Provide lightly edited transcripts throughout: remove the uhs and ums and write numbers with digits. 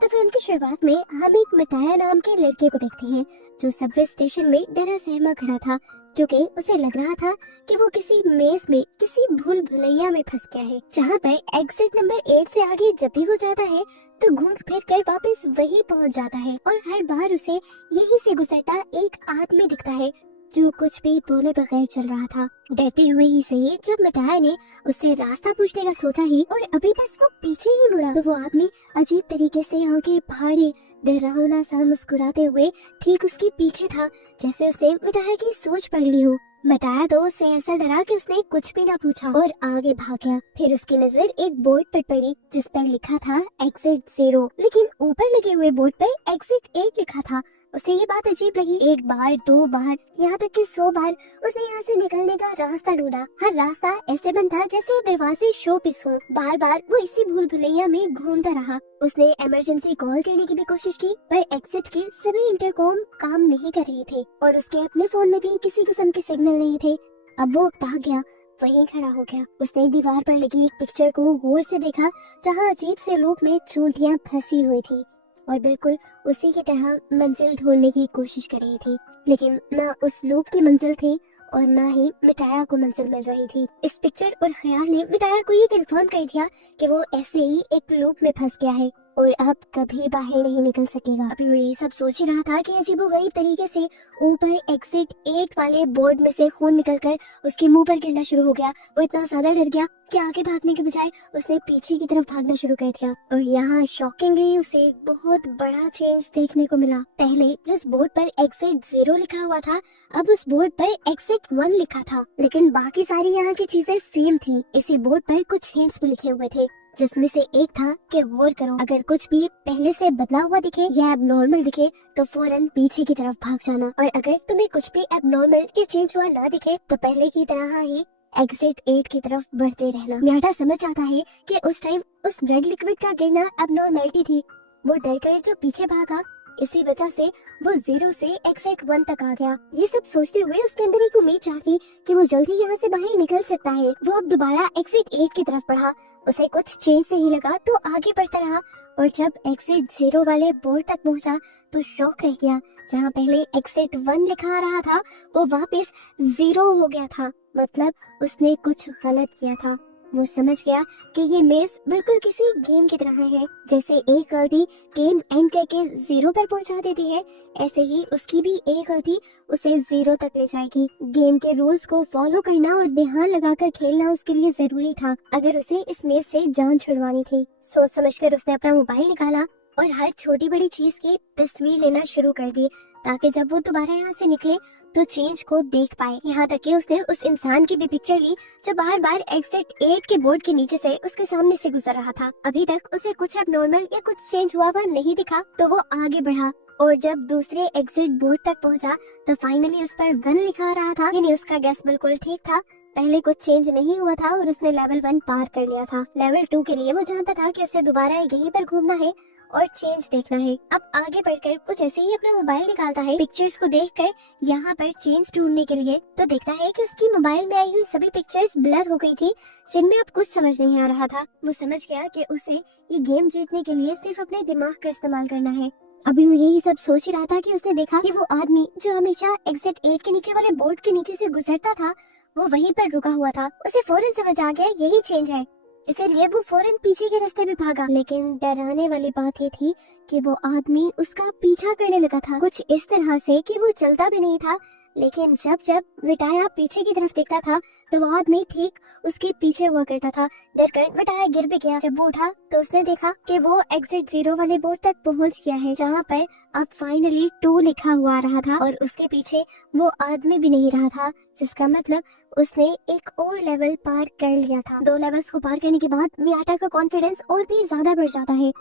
तो फिल्म की शुरुआत में हम एक मिटाया नाम के लड़के को देखते हैं जो सबवे स्टेशन में डरा सहमा खड़ा था क्योंकि उसे लग रहा था कि वो किसी मेज में किसी भूल भुलैया में फंस गया है, जहाँ पर एग्जिट नंबर 8 से आगे जब भी वो जाता है तो घूम फिर कर वापस वही पहुंच जाता है और हर बार उसे यही से गुजरता एक आदमी दिखता है जो कुछ भी बोले बगैर चल रहा था। डरते हुए ही सही, जब मिटाया ने उससे रास्ता पूछने का सोचा ही और अभी बस वो पीछे ही मुड़ा तो वो आदमी अजीब तरीके से आगे भाड़े डरावना सा मुस्कुराते हुए ठीक उसके पीछे था, जैसे उसने मिटाया की सोच पढ़ ली हो। मिटाया तो उससे ऐसा डरा कि उसने कुछ भी ना पूछा और आगे भाग गया। फिर उसकी नजर एक बोर्ड पर पड़ी जिस पर लिखा था एग्जिट 0, लेकिन ऊपर लगे हुए बोर्ड पर एग्जिट 8 लिखा था। उसे ये बात अजीब लगी। एक बार, दो बार, यहाँ तक कि 100 बार उसने यहाँ से निकलने का रास्ता ढूंढा। हर रास्ता ऐसे बंद था जैसे दरवाजे शो पीस हो। बार बार वो इसी भूल भुलैया में घूमता रहा। उसने इमरजेंसी कॉल करने की भी कोशिश की पर एग्जिट के सभी इंटरकॉम काम नहीं कर रहे थे और उसके अपने फोन में भी किसी किस्म के सिग्नल नहीं थे। अब वो उकता गया, वहीं खड़ा हो गया। उसने दीवार पर लगी एक पिक्चर को गौर से देखा जहाँ अजीब से लूप में चूंटियां फंसी हुई थी और बिल्कुल उसी की तरह मंजिल ढूंढने की कोशिश कर रही थी, लेकिन ना उस लूप की मंजिल थी और ना ही मिटाया को मंजिल मिल रही थी। इस पिक्चर और ख्याल ने मिटाया को ये कंफर्म कर दिया कि वो ऐसे ही एक लूप में फंस गया है और अब कभी बाहर नहीं निकल सकेगा। अभी वो यही सब सोच ही रहा था कि अजीबोगरीब तरीके से ऊपर एग्जिट 8 वाले बोर्ड में से खून निकलकर उसके मुंह पर गिरना शुरू हो गया। वो इतना ज्यादा डर गया कि आगे भागने के बजाय उसने पीछे की तरफ भागना शुरू कर दिया और यहाँ शॉकिंगली उसे बहुत बड़ा चेंज देखने को मिला। पहले जिस बोर्ड पर एग्जिट 0 लिखा हुआ था, अब उस बोर्ड पर एग्जिट 1 लिखा था, लेकिन बाकी सारी यहाँ की चीजें सेम थी। इसी बोर्ड पर कुछ हिंट्स भी लिखे हुए थे जिसमें से एक था कि गौर करो, अगर कुछ भी पहले से बदला हुआ दिखे या एबनॉर्मल दिखे तो फौरन पीछे की तरफ भाग जाना, और अगर तुम्हें कुछ भी एबनॉर्मल या चेंज हुआ ना दिखे तो पहले की तरह ही एग्जिट 8 की तरफ बढ़ते रहना। म्याटा समझ जाता है कि उस टाइम उस रेड लिक्विड का गिरना एबनॉर्मैलिटी थी। वो डर कर जो पीछे भागा, इसी वजह से वो 0 से एग्जिट 1 तक आ गया। ये सब सोचते हुए उसके अंदर एक उम्मीद जागी कि वो जल्दी यहाँ से बाहर निकल सकता है। वो अब दोबारा एग्जिट 8 की तरफ बढ़ा। उसे कुछ चेंज नहीं लगा तो आगे बढ़ता रहा और जब एग्जिट 0 वाले बोर्ड तक पहुंचा तो शॉक रह गया। जहाँ पहले एग्जिट 1 लिखा आ रहा था वो वापस 0 हो गया था। मतलब उसने कुछ गलत किया था। वो समझ गया कि ये मेज बिल्कुल किसी गेम की तरह है। जैसे एक गलती गेम एंड करके 0 पर पहुंचा देती है, ऐसे ही उसकी भी एक गलती उसे 0 तक ले जाएगी। गेम के रूल्स को फॉलो करना और ध्यान लगाकर खेलना उसके लिए जरूरी था अगर उसे इस मेज से जान छुड़वानी थी। सोच समझकर उसने अपना मोबाइल निकाला और हर छोटी बड़ी चीज की तस्वीर लेना शुरू कर दी ताकि जब वो दोबारा यहाँ से निकले तो चेंज को देख पाए। यहाँ तक कि उसने उस इंसान की भी पिक्चर ली जो बार बार एग्जिट 8 के बोर्ड के नीचे से उसके सामने से गुजर रहा था। अभी तक उसे कुछ एबनॉर्मल या कुछ चेंज हुआ हुआ नहीं दिखा तो वो आगे बढ़ा और जब दूसरे एग्जिट बोर्ड तक पहुंचा तो फाइनली उस पर 1 लिखा रहा था। यानी उसका गैस बिल्कुल ठीक था, पहले कुछ चेंज नहीं हुआ था और उसने लेवल 1 पार कर लिया था। लेवल 2 के लिए वो जानता था कि उसे दोबारा यहीं पर घूमना है और चेंज देखना है। अब आगे बढ़कर कुछ ऐसे ही अपना मोबाइल निकालता है पिक्चर्स को देखकर यहाँ पर चेंज ढूंढने के लिए, तो देखता है कि उसकी मोबाइल में आई हुई सभी पिक्चर्स ब्लर हो गई थी जिनमें अब कुछ समझ नहीं आ रहा था। वो समझ गया कि उसे ये गेम जीतने के लिए सिर्फ अपने दिमाग का इस्तेमाल करना है। अभी वो यही सब सोच ही रहा था कि उसने देखा कि वो आदमी जो हमेशा एग्जिट 8 के नीचे वाले बोर्ड के नीचे से गुजरता था वो वहीं पर रुका हुआ था। उसे फौरन समझ आ गया यही चेंज है, इसीलिए वो फौरन पीछे के रास्ते में भागा। लेकिन डराने वाली बात ये थी कि वो आदमी उसका पीछा करने लगा था कुछ इस तरह से कि वो चलता भी नहीं था, लेकिन जब जब मिटाया पीछे की तरफ देखता था तो वो आदमी ठीक उसके पीछे हुआ करता था। डरकर मिटाया गिर भी गया। जब वो उठा तो उसने देखा कि वो एग्जिट 0 वाले बोर्ड तक पहुंच गया है जहाँ पर अब फाइनली 2 लिखा हुआ आ रहा था और उसके पीछे वो आदमी भी नहीं रहा था, जिसका मतलब उसने एक और लेवल पार कर लिया था। 2 लेवल्स को पार करने के बाद मियाटा का कॉन्फिडेंस और भी ज्यादा बढ़ जाता है।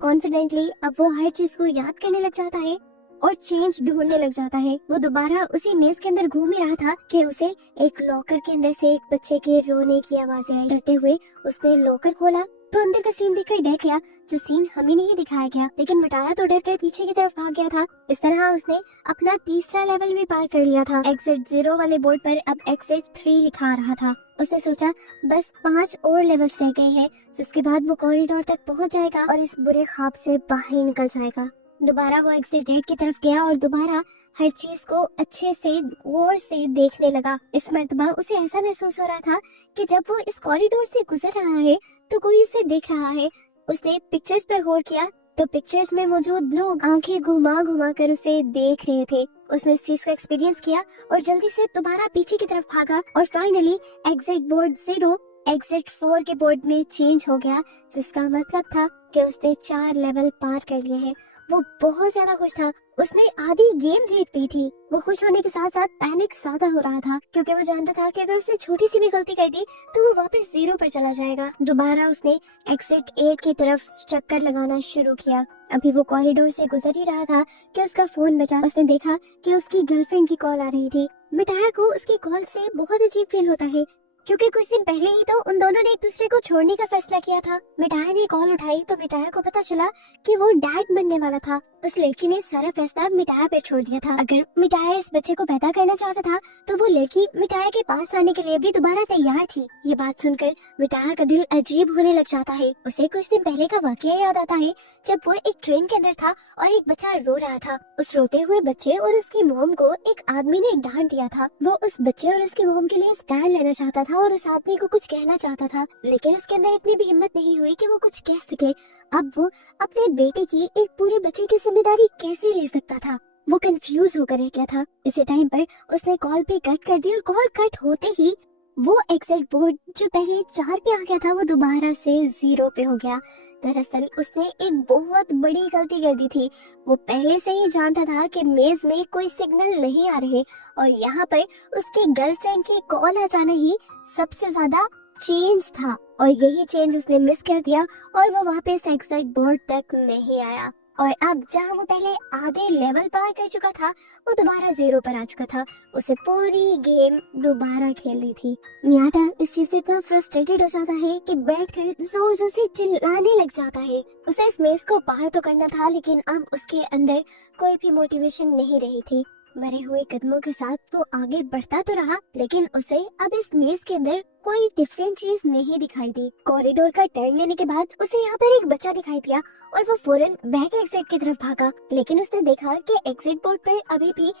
कॉन्फिडेंटली अब वो हर चीज को याद करने लग जाता है और चेंज ढूंढने लग जाता है। वो दोबारा उसी मेज के अंदर घूम ही रहा था कि उसे एक लॉकर के अंदर से एक बच्चे के रोने की आवाजें आई। डरते हुए उसने लॉकर खोला तो अंदर का सीन देखकर डर गया, जो सीन हमें नहीं दिखाया गया, लेकिन मिटाया तो डर कर पीछे की तरफ भाग गया था। इस तरह उसने अपना तीसरा लेवल भी पार कर लिया था। एग्जिट 0 वाले बोर्ड पर अब एग्जिट 3 लिखा आ रहा था। उसने सोचा बस 5 और लेवल्स रह गए हैं, जिसके बाद वो कॉरिडोर तक पहुंच जाएगा और इस बुरे ख्वाब से बाहर निकल जाएगा। दोबारा वो एग्जिट गेट की तरफ गया और दोबारा हर चीज को अच्छे से गौर से देखने लगा। इस मर्तबा उसे ऐसा महसूस हो रहा था कि जब वो इस कॉरिडोर से गुजर रहा है तो कोई उसे देख रहा है। उसने पिक्चर्स पर गौर किया तो पिक्चर्स में मौजूद लोग आंखें घुमा घुमा कर उसे देख रहे थे। उसने इस चीज को एक्सपीरियंस किया और जल्दी से दोबारा पीछे की तरफ भागा और फाइनली एग्जिट बोर्ड 0 एग्जिट 4 के बोर्ड में चेंज हो गया, जिसका मतलब था कि उसने 4 लेवल पार कर लिए हैं। वो बहुत ज्यादा खुश था। उसने आधी गेम जीत ली थी। वो खुश होने के साथ साथ पैनिक ज्यादा हो रहा था, क्योंकि वो जानता था कि अगर उसने छोटी सी भी गलती कर दी तो वो वापस 0 पर चला जाएगा। दोबारा उसने एग्जिट 8 की तरफ चक्कर लगाना शुरू किया। अभी वो कॉरिडोर से गुजर ही रहा था कि उसका फोन बजा। उसने देखा कि उसकी गर्लफ्रेंड की कॉल आ रही थी। मिठाया को उसकी कॉल से बहुत अजीब फील होता है, क्योंकि कुछ दिन पहले ही तो उन दोनों ने एक दूसरे को छोड़ने का फैसला किया था। मिठाया ने कॉल उठाई तो मिठाया को पता चला कि वो डैड बनने वाला था। उस लड़की ने सारा फैसला मिठाया पे छोड़ दिया था। अगर मिठाया इस बच्चे को पैदा करना चाहता था तो वो लड़की मिठाया के पास आने के लिए भी दोबारा तैयार थी। ये बात सुनकर मिठाया का दिल अजीब होने लग जाता है। उसे कुछ दिन पहले का वाकया याद आता है, जब वो एक ट्रेन के अंदर था और एक बच्चा रो रहा था। उस रोते हुए बच्चे और उसकी मोम को एक आदमी ने डांट दिया था। वो उस बच्चे और उसकी मोम के लिए स्टैंड लेना चाहता था और उस आदमी को कुछ कहना चाहता था, लेकिन उसके अंदर इतनी भी हिम्मत नहीं हुई कि वो कुछ कह सके। अब वो अपने बेटे की एक पूरे बच्चे की जिम्मेदारी कैसे ले सकता था? वो कंफ्यूज होकर रह गया था। इसी टाइम पर उसने कॉल पे कट कर दी और कॉल कट होते ही वो एग्जिट बोर्ड जो पहले 4 पे आ गया था वो दोबारा से 0 पे हो गया। दरअसल उसने एक बहुत बड़ी गलती कर दी थी। वो पहले से ही जानता था कि मेज में कोई सिग्नल नहीं आ रहे और यहाँ पर उसकी गर्लफ्रेंड की कॉल आ जाना ही सबसे ज्यादा चेंज था, और यही चेंज उसने मिस कर दिया और वो वापस एग्जिट बोर्ड तक नहीं आया। और अब जहाँ वो पहले आधे लेवल पार कर चुका था वो दोबारा 0 पर आ चुका था। उसे पूरी गेम दोबारा खेलनी थी। मियाटा इस चीज से इतना फ्रस्ट्रेटेड हो जाता है कि बैठकर जोर जोर से चिल्लाने लग जाता है। उसे इस मेज को पार तो करना था, लेकिन अब उसके अंदर कोई भी मोटिवेशन नहीं रही थी। मरे हुए कदमों के साथ वो आगे बढ़ता तो रहा, लेकिन उसे अब इस मेज के अंदर कोई डिफरेंट चीज नहीं दिखाई दी। कॉरिडोर का टर्न लेने के बाद उसे यहाँ पर एक बच्चा दिखाई दिया और वो फौरन बैक एग्जिट की तरफ भागा, लेकिन उसने देखा कि एग्जिट बोर्ड पर अभी भी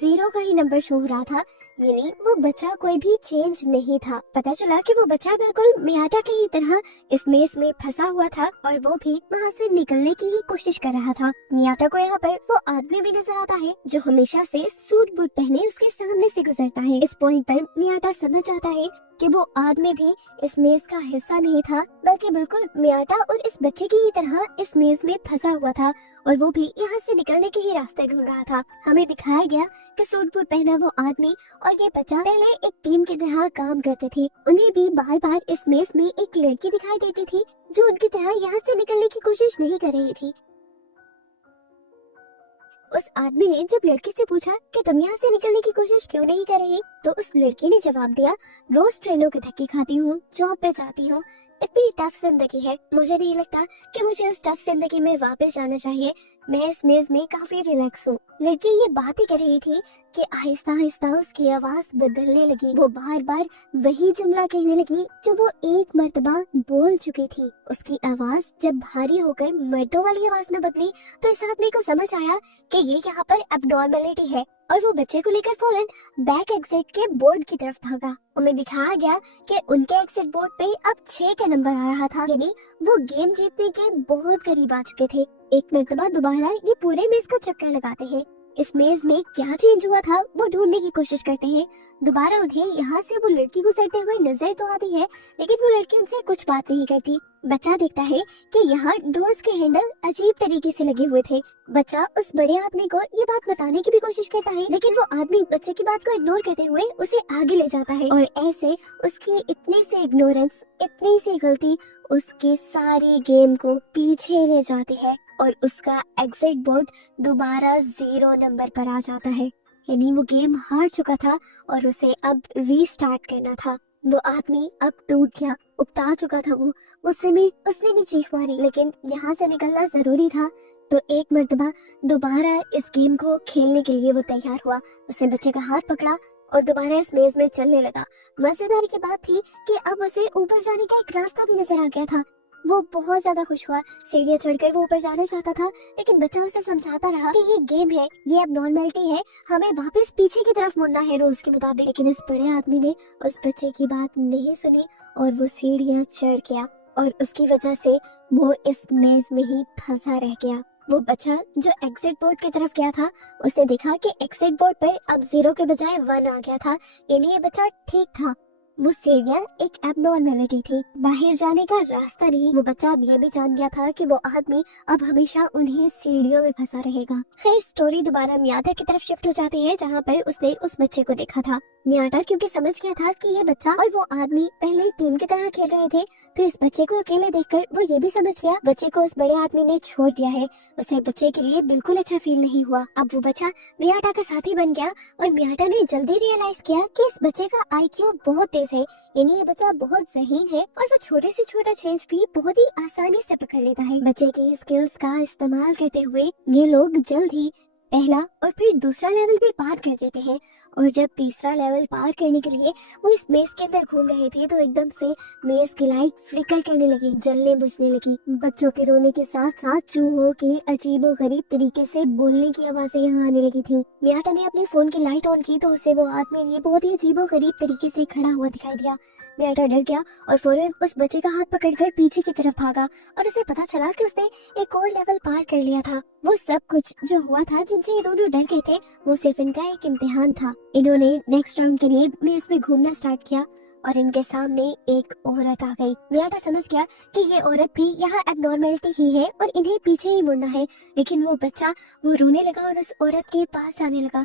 0 का ही नंबर शो हो रहा था, यानी वो बच्चा कोई भी चेंज नहीं था। पता चला कि वो बच्चा बिल्कुल मियाटा की ही तरह इस मेज में फंसा हुआ था और वो भी वहाँ से निकलने की ही कोशिश कर रहा था। मियाटा को यहाँ पर वो आदमी भी नजर आता है जो हमेशा से सूट बूट पहने उसके सामने से गुजरता है। इस पॉइंट पर मियाटा समझ जाता है कि वो आदमी भी इस मेज का हिस्सा नहीं था, बल्कि बिल्कुल मियाटा और इस बच्चे की ही तरह इस मेज में फंसा हुआ था और वो भी यहाँ से निकलने के ही रास्ते ढूंढ रहा था। हमें दिखाया गया कि सूट बूट पहना वो आदमी और ये बच्चा पहले एक टीम की तरह काम करते थे। उन्हें भी बार बार इस मेज में एक लड़की दिखाई देती थी जो उनकी तरह यहाँ से निकलने की कोशिश नहीं कर रही थी। उस आदमी ने जब लड़की से पूछा कि तुम यहाँ से निकलने की कोशिश क्यों नहीं कर रही, तो उस लड़की ने जवाब दिया, रोज ट्रेनों के धक्के खाती हूँ, जॉब पे जाती हूँ, इतनी टफ जिंदगी है, मुझे नहीं लगता कि मुझे उस टफ जिंदगी में वापस जाना चाहिए। मैं इस मेज में काफी रिलैक्स हूँ। लड़की ये बात ही कर रही थी कि आहिस्ता आहिस्ता उसकी आवाज बदलने लगी। वो बार बार वही जुमला कहने लगी जो वो एक मर्तबा बोल चुकी थी। उसकी आवाज जब भारी होकर मर्दों वाली आवाज में बदली तो इस आदमी को समझ आया कि ये यहाँ पर एब्नॉर्मलिटी है और वो बच्चे को लेकर फौरन बैक एग्जिट के बोर्ड की तरफ भागा। उन्हें दिखाया गया कि उनके एग्जिट बोर्ड पे अब 6 का नंबर आ रहा था, यानी वो गेम जीतने के बहुत करीब आ चुके थे। एक मर्तबा दोबारा ये पूरे मेज का चक्कर लगाते हैं। इस मेज में क्या चेंज हुआ था वो ढूंढने की कोशिश करते हैं। दोबारा उन्हें यहाँ से वो लड़की गुजरते हुए नजर तो आती है, लेकिन वो लड़की उनसे कुछ बात नहीं करती। बच्चा देखता है कि यहाँ डोर्स के हैंडल अजीब तरीके से लगे हुए थे। बच्चा उस बड़े आदमी को ये बात बताने की भी कोशिश करता है, लेकिन वो आदमी बच्चे की बात को इग्नोर करते हुए उसे आगे ले जाता है और ऐसे उसकी इतनी सी इग्नोरेंस, इतनी सी गलती उसकी सारी गेम को पीछे ले जाती है और उसका एग्जिट बोर्ड दोबारा 0 नंबर पर आ जाता है। यानी वो गेम हार चुका था और उसे अब रीस्टार्ट करना था। वो आदमी अब टूट गया, उकता चुका था वो। उसने भी चीख मारी, लेकिन यहाँ से निकलना जरूरी था। तो एक मर्तबा दोबारा इस गेम को खेलने के लिए वो तैयार हुआ। उसने बच्चे का हाथ पकड़ा और दोबारा इस मेज में चलने लगा। मजेदार की बात थी कि अब उसे ऊपर जाने का एक रास्ता भी नजर आ गया था। वो बहुत ज्यादा खुश हुआ। सीढ़ियां चढ़कर वो ऊपर जाना चाहता था, लेकिन बच्चा उसे समझाता रहा कि ये गेम है, ये अब नॉर्मलिटी है, हमें वापस पीछे की तरफ मुड़ना है रूल्स के मुताबिक। लेकिन इस बड़े आदमी ने उस बच्चे की बात नहीं सुनी और वो सीढ़ियां चढ़ गया और उसकी वजह से वो इस मेज में ही फंसा रह गया। वो बच्चा जो एग्जिट बोर्ड की तरफ गया था, उसने देखा कि एग्जिट बोर्ड पर अब 0 के बजाय 1 आ गया था, यानी ये बच्चा ठीक था। वो सीढ़ियां एक एबनॉर्मेलिटी थी, बाहर जाने का रास्ता नहीं। वो बच्चा अब ये भी जान गया था कि वो आदमी अब हमेशा उन्हीं सीढ़ियों में फंसा रहेगा। फिर स्टोरी दोबारा मियाटा की तरफ शिफ्ट हो जाती है, जहाँ पर उसने उस बच्चे को देखा था। मियाटा क्योंकि समझ गया था कि ये बच्चा और वो आदमी पहले टीम की तरह खेल रहे थे, तो इस बच्चे को अकेले देखकर वो ये भी समझ गया बच्चे को उस बड़े आदमी ने छोड़ दिया है। उसे बच्चे के लिए बिल्कुल अच्छा फील नहीं हुआ। अब वो बच्चा मियाटा का साथी बन गया और मियाटा ने जल्दी रियलाइज किया कि इस बच्चे का IQ बहुत तेज है, यानी ये बच्चा बहुत ज़हीन है और वो छोटे से छोटा चेंज भी बहुत ही आसानी से पकड़ लेता है। बच्चे की स्किल्स का इस्तेमाल करते हुए ये लोग जल्द ही पहला और फिर दूसरा लेवल भी पार कर देते हैं। और जब तीसरा लेवल पार करने के लिए वो इस मेज के अंदर घूम रहे थे, तो एकदम से मेज की लाइट फ्लिकर करने लगी, जलने बुझने लगी। बच्चों के रोने के साथ साथ चूहों के अजीबो गरीब तरीके से बोलने की आवाजें यहाँ आने लगी थी। मियाटा ने अपने फोन की लाइट ऑन की तो उसे वो आदमी बहुत ही अजीबो गरीब तरीके से खड़ा हुआ दिखाई दिया। मियाटा डर गया और फौरन उस बच्चे का हाथ पकड़कर पीछे की तरफ भागा और उसे पता चला कि उसने एक और लेवल पार कर लिया था। वो सब कुछ जो हुआ था, जिनसे ये दोनों डर गए थे, वो सिर्फ इनका एक इम्तिहान था। इन्होंने नेक्स्ट राउंड के लिए मेज में घूमना स्टार्ट किया और इनके सामने एक औरत आ गई। मियाटा समझ गया कि ये औरत भी यहाँ एबनॉर्मेलिटी ही है और इन्हें पीछे ही मुड़ना है। लेकिन वो बच्चा वो रोने लगा और उस औरत के पास जाने लगा।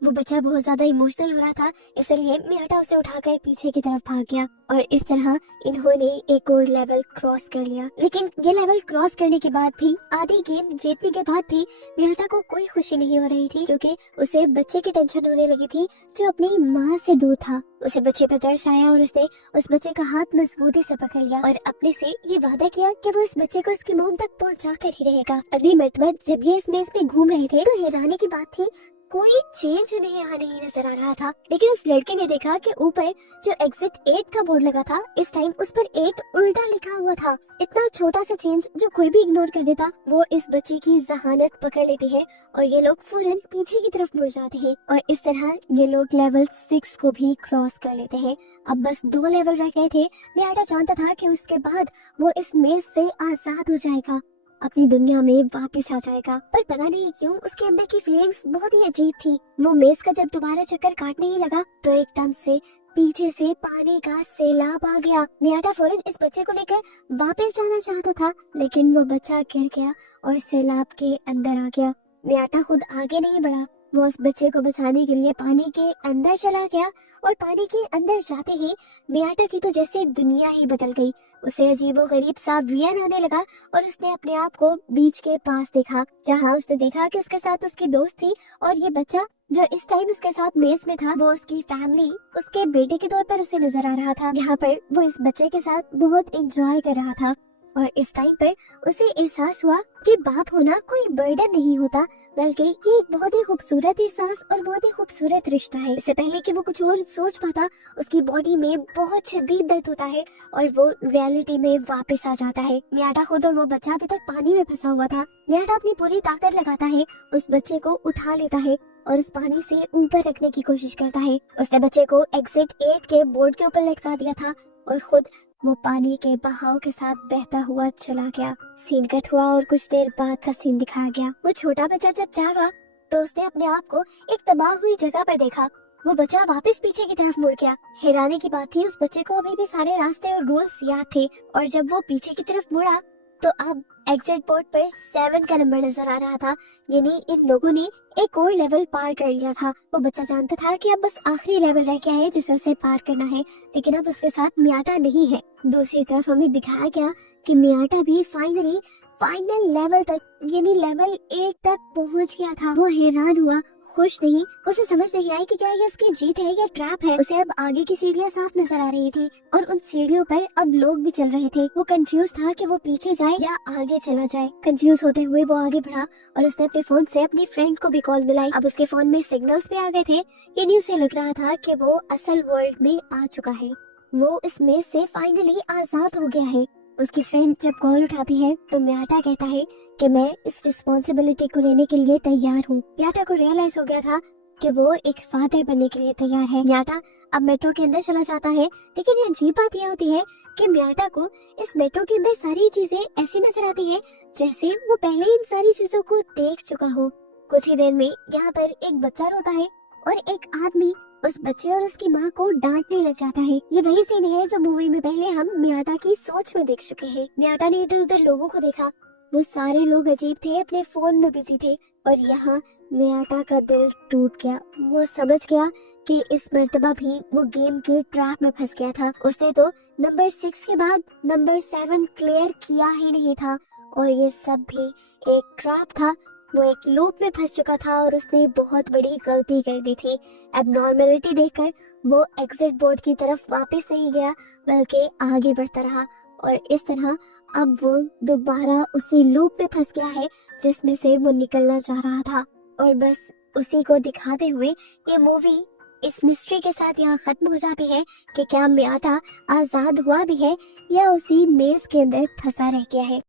वो बच्चा बहुत ज्यादा इमोशनल हो रहा था, इसलिए मियाटा उसे उठाकर पीछे की तरफ भाग गया और इस तरह इन्होंने एक और लेवल क्रॉस कर लिया। लेकिन ये लेवल क्रॉस करने के बाद भी, आधी गेम जीतने के बाद भी मियाटा को कोई खुशी नहीं हो रही थी, क्योंकि उसे बच्चे की टेंशन होने लगी थी जो अपनी माँ से दूर था। उसे बच्चे पर तरस आया और उसने उस बच्चे का हाथ मजबूती से पकड़ लिया और अपने से ये वादा किया कि वो इस बच्चे को उसकी मोम तक पहुँचा कर ही रहेगा। अगली मरतबा जब ये इस मेज में घूम रहे थे, तो हैरानी की बात थी कोई चेंज उन्हें यहाँ नहीं नजर आ रहा था। लेकिन उस लड़के ने देखा कि ऊपर जो एग्जिट 8 का बोर्ड लगा था, इस टाइम उस पर 8 उल्टा लिखा हुआ था। इतना छोटा सा चेंज जो कोई भी इग्नोर कर देता, वो इस बच्चे की जहानत पकड़ लेती है और ये लोग फौरन पीछे की तरफ मुड़ जाते हैं और इस तरह ये लोग लेवल 6 को भी क्रॉस कर लेते हैं। अब बस 2 लेवल रह गए थे। मियाटा जानता था कि उसके बाद वो इस मेज से आजाद हो जाएगा, अपनी दुनिया में वापस आ जाएगा। पर पता नहीं क्यों उसके अंदर की फीलिंग्स बहुत ही अजीब थी। वो मेज का जब दोबारा चक्कर काटने ही लगा, तो एकदम से पीछे से पानी का सैलाब आ गया। मियाटा फौरन इस बच्चे को लेकर वापस जाना चाहता था, लेकिन वो बच्चा गिर गया और सैलाब के अंदर आ गया। मियाटा खुद आगे नहीं बढ़ा, वो उस बच्चे को बचाने के लिए पानी के अंदर चला गया और पानी के अंदर जाते ही मियाटा की तो जैसे दुनिया ही बदल गई। उसे अजीबो गरीब सा वियन आने लगा और उसने अपने आप को बीच के पास देखा, जहाँ उसने देखा कि उसके साथ उसकी दोस्त थी और ये बच्चा जो इस टाइम उसके साथ मेज में था, वो उसकी फैमिली, उसके बेटे के तौर पर उसे नजर आ रहा था। यहाँ पर वो इस बच्चे के साथ बहुत एंजॉय कर रहा था और इस टाइम पर उसे एहसास हुआ कि बाप होना कोई बर्डन नहीं होता, बल्कि ये एक बहुत ही खूबसूरत एहसास और बहुत ही खूबसूरत रिश्ता है। इससे पहले कि वो कुछ और सोच पाता, उसकी बॉडी में बहुत शदीद दर्द होता है और वो रियलिटी में वापस आ जाता है। मियाटा खुद और वो बच्चा अभी तक पानी में फंसा हुआ था। मियाटा अपनी पूरी ताकत लगाता है, उस बच्चे को उठा लेता है और उस पानी से ऊपर रखने की कोशिश करता है। उसने बच्चे को एग्जिट 8 के बोर्ड के ऊपर लटका दिया था और खुद वो पानी के बहाव के साथ बहता हुआ चला गया। सीन कट हुआ और कुछ देर बाद का सीन दिखाया गया। वो छोटा बच्चा जब जागा तो उसने अपने आप को एक तबाह हुई जगह पर देखा। वो बच्चा वापस पीछे की तरफ मुड़ गया। हैरानी की बात थी, उस बच्चे को अभी भी सारे रास्ते और रूल्स याद थे और जब वो पीछे की तरफ मुड़ा तो अब एग्जिट बोर्ड पर 7 का नंबर नजर आ रहा था, यानी इन लोगों ने एक और लेवल पार कर लिया था। वो बच्चा जानता था कि अब बस आखिरी लेवल रह गया है जिसे उसे पार करना है, लेकिन अब उसके साथ मियाटा नहीं है। दूसरी तरफ हमें दिखाया गया कि मियाटा भी फाइनली फाइनल लेवल तक यानी लेवल 1 तक पहुंच गया था। वो हैरान हुआ, खुश नहीं, उसे समझ नहीं आई कि क्या ये उसकी जीत है या ट्रैप है। उसे अब आगे की सीढ़ियां साफ नजर आ रही थी और उन सीढ़ियों पर अब लोग भी चल रहे थे। वो कंफ्यूज था कि वो पीछे जाए या आगे चला जाए। कंफ्यूज होते हुए वो आगे बढ़ा और उसने अपने फोन से अपनी फ्रेंड को भी कॉल मिलाई। अब उसके फोन में सिग्नल्स भी आ गए थे, यानी उसे लग रहा था कि वो असल वर्ल्ड में आ चुका है। वो इस मेज से फाइनली आजाद हो गया है। उसकी फ्रेंड जब कॉल उठाती है तो म्याटा कहता है कि मैं इस रिस्पॉन्सिबिलिटी को लेने के लिए तैयार हूँ। म्याटा को रियलाइज हो गया था कि वो एक फादर बनने के लिए तैयार है। म्याटा अब मेट्रो के अंदर चला जाता है, लेकिन ये अजीब बात यह होती है कि म्याटा को इस मेट्रो के अंदर सारी चीजें ऐसी नजर आती है जैसे वो पहले इन सारी चीजों को देख चुका हो। कुछ ही देर में यहाँ पर एक बच्चा रोता है और एक आदमी उस बच्चे और उसकी माँ को डांटने लग जाता है। ये वही सीन है जो मूवी में पहले हम म्याटा की सोच में देख चुके हैं। म्याटा ने इधर उधर लोगों को देखा, वो सारे लोग अजीब थे, अपने फोन में बिजी थे और यहाँ म्याटा का दिल टूट गया। वो समझ गया कि इस मर्तबा भी वो गेम के ट्रैप में फंस गया था। उसने तो नंबर 6 के बाद नंबर 7 क्लियर किया ही नहीं था और ये सब भी एक ट्रैप था। वो एक लूप में फंस चुका था और उसने बहुत बड़ी गलती कर दी थी। एबनॉर्मलिटी देखकर वो एग्जिट बोर्ड की तरफ वापस नहीं गया बल्कि आगे बढ़ता रहा और इस तरह अब वो दोबारा उसी लूप में फंस गया है जिसमें से वो निकलना चाह रहा था। और बस उसी को दिखाते हुए ये मूवी इस मिस्ट्री के साथ यहाँ खत्म हो जाती है कि क्या म्याटा आजाद हुआ भी है या उसी मेज के अंदर फंसा रह गया है।